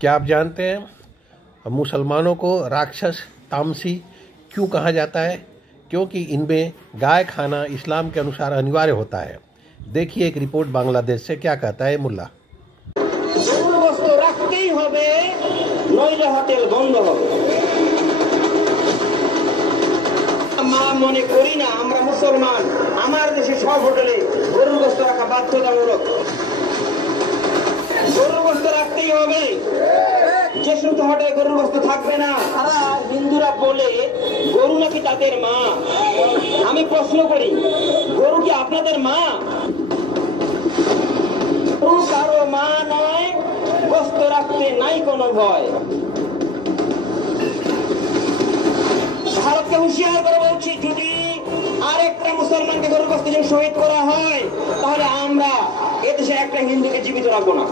क्या आप जानते हैं मुसलमानों को राक्षस तामसी क्यों कहा जाता है? क्योंकि इनमें गाय खाना इस्लाम के अनुसार अनिवार्य होता है। देखिए एक रिपोर्ट बांग्लादेश से क्या कहता है मुल्ला। মনে করি না আমরা মুসলমান, আমার দেশে সব হোটেলে গরুর গোশত রাখা বাধ্যতামূলক। গরুর গোশত রাখতেই হবে। যে সমস্ত হোটেলে গরুর গোশত থাকবে না, তারা হিন্দুরা বলে গরু নাকি তাদের মা। আমি প্রশ্ন করি, গরু কি আপনাদের মা? গরু কারো মা নয়, গোশত রাখতে নাই কোনো ভয়। ভারতকে হুঁশিয়ার করা উচিত, যদি আরেকটা মুসলমানকে গরুর গোশত শহীদ করা হয় তাহলে আমরা এদেশে একটা হিন্দুকে জীবিত রাখবো না।